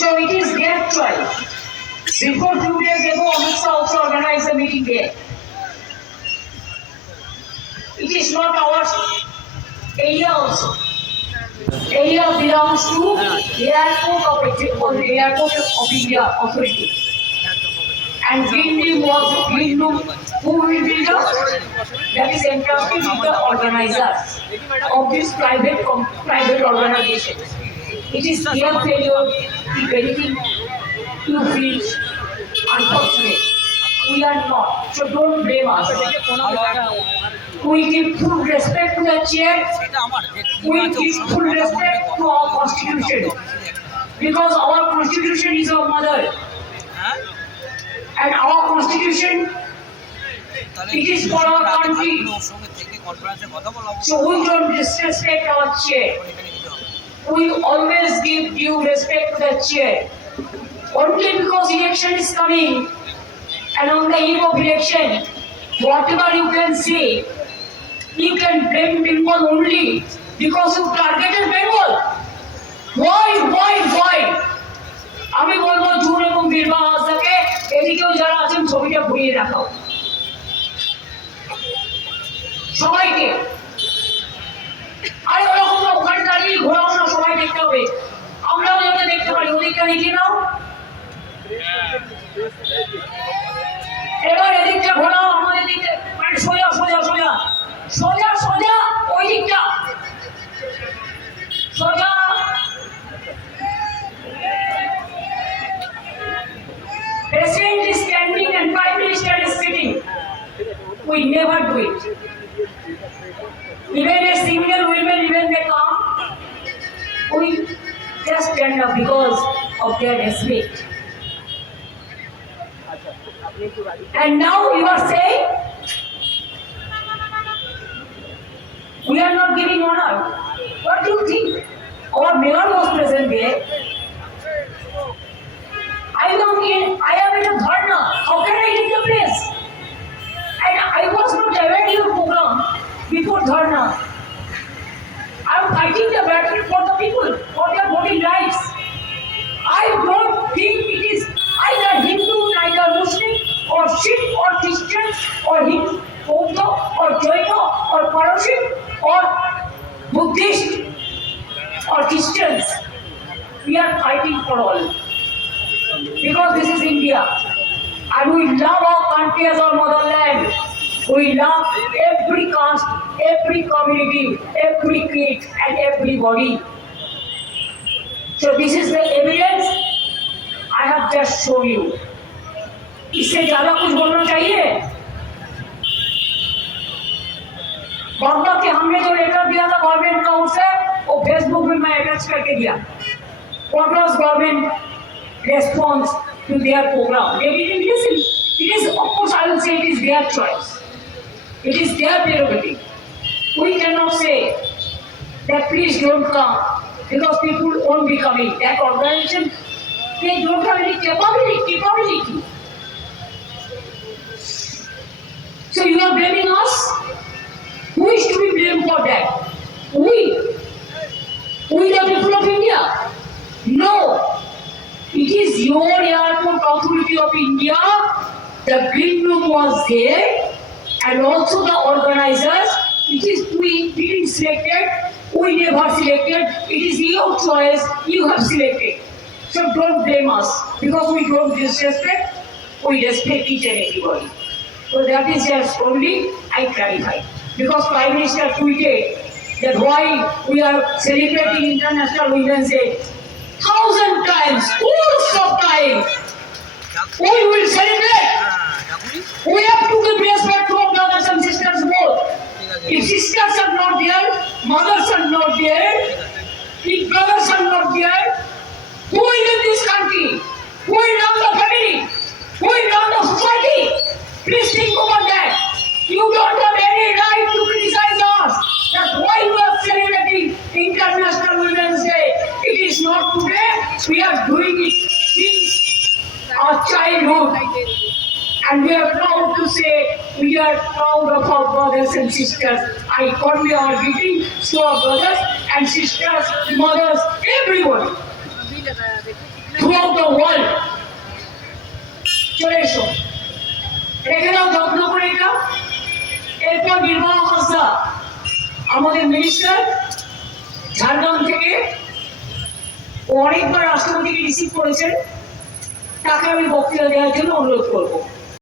So it is their choice. Before 2 days ago, Amit Shah also organized a meeting there. It is not our area also. Area belongs to Airport of India Authority. And Green Room, who will be that is entrusted with the organizers of this private organization. It is their failure if anything you feel unfortunate. We are not, so don't blame us. We give full respect to the chair. We give full respect to our constitution, because our constitution is our mother. And our constitution, it is for our country. So we don't disrespect our chair. We always give due respect to the chair. Only because election is coming, and on the eve of election, whatever you can say, you can blame Bengal only because you targeted Bengal. Why? আমি বলবো June এবং বীরবাহ হাসদাকে এদিকেও যারা আছেন ছবিটা ঘুরিয়ে রাখাও সবাইকে। আরে ওরকম না, ওখানে দাঁড়িয়ে ঘোরাও না, সবাই দেখতে হবে, আমরাও যাতে দেখতে পারি। ওদিকটা দেখিয়ে নাও, এবার এদিকটা ঘোরাও, আমাদের দিকে মানে সোজা ওই দিকটা সোজা। President is standing and Prime Minister is sitting. We never do it. Even a single woman, even they come, we just stand up because of their respect. And now you are saying we are not giving honor. What do you think? Our mayor was present there. I am in a dharna. How can I leave the place? And I was not aware of your program before dharna. I am fighting the battle for the people, for their voting rights. I don't think it is either Hindu, neither Muslim, or Sikh, or Christian, or Hindu, Bauddha, or Jaina, or Parashik, or Buddhist, or Christians. We are fighting for all. Because this is India, and we love our country as our motherland. We love every caste, every community, every kid, and everybody. So this is the evidence I have just shown you. इससे ज़्यादा कुछ बोलना चाहिए? बाबा के हमने जो letter दिया था गवर्नमेंट का, उसे वो फेसबुक में मैं अटैच करके दिया. What was government response to their program? They didn't listen. It is, of course, I will say it is their choice. It is their prerogative. We cannot say that please don't come because people won't be coming. That organization, they don't have any capability. So you are blaming us? Who is to be blamed for that? We the people of India. No. It is your Airport Authority of India. The Green Room was there, and also the organizers. It is we didn't selected, we never selected. It is your choice, you have selected. So don't blame us because we don't disrespect. We respect each and everybody. So that is just only I clarify. Because Prime Minister tweeted that why we are celebrating International Women's Day. 1,000 times, full of time, we will celebrate. We have to give respect to our brothers and sisters both. If sisters are not there, mothers are not there, if brothers are not there, who will in this country? Who will run the family? Who will run the society? Please think about that. You don't have any right to criticize us. That's why we are celebrating International Women's Day. It is not today. We are doing it since our childhood. And we are proud to say we are proud of our brothers and sisters. I convey our greetings to our brothers and sisters, mothers, everyone. Through world. চলে এসো, রেখে দাও যত্ন করে এটা। এরপর নির্মলা হাসদা আমাদের minister Jhargram থেকে, ও অনেকবার রাষ্ট্রপতিকে রিসিভ করেছেন, তাকে আমি বক্তৃতা দেওয়ার জন্য অনুরোধ করবো।